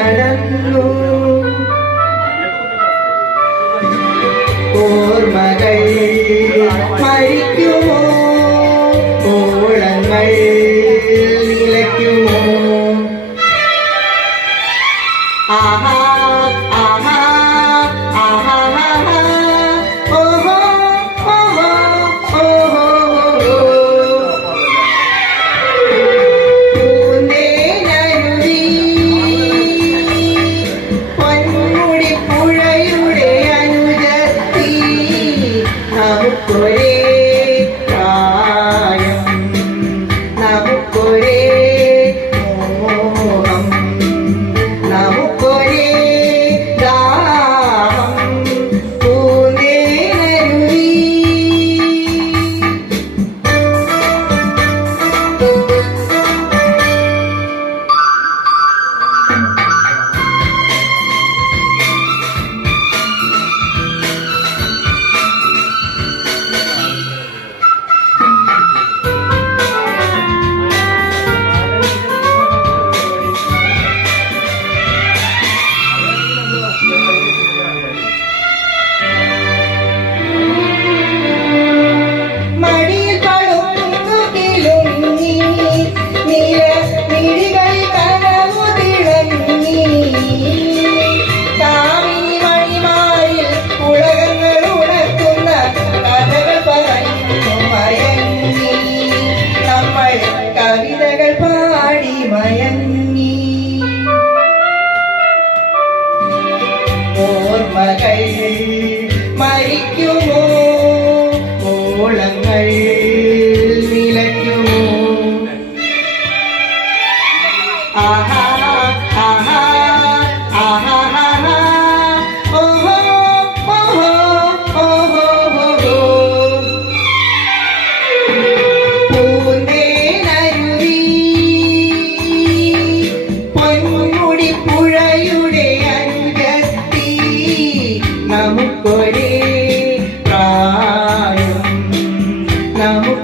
கடந்தோ போர் மகள் மறிக்குமோ? கோளங்கள் இழக்குமோ ஆஹா ஆஹா ஆஹா. day. la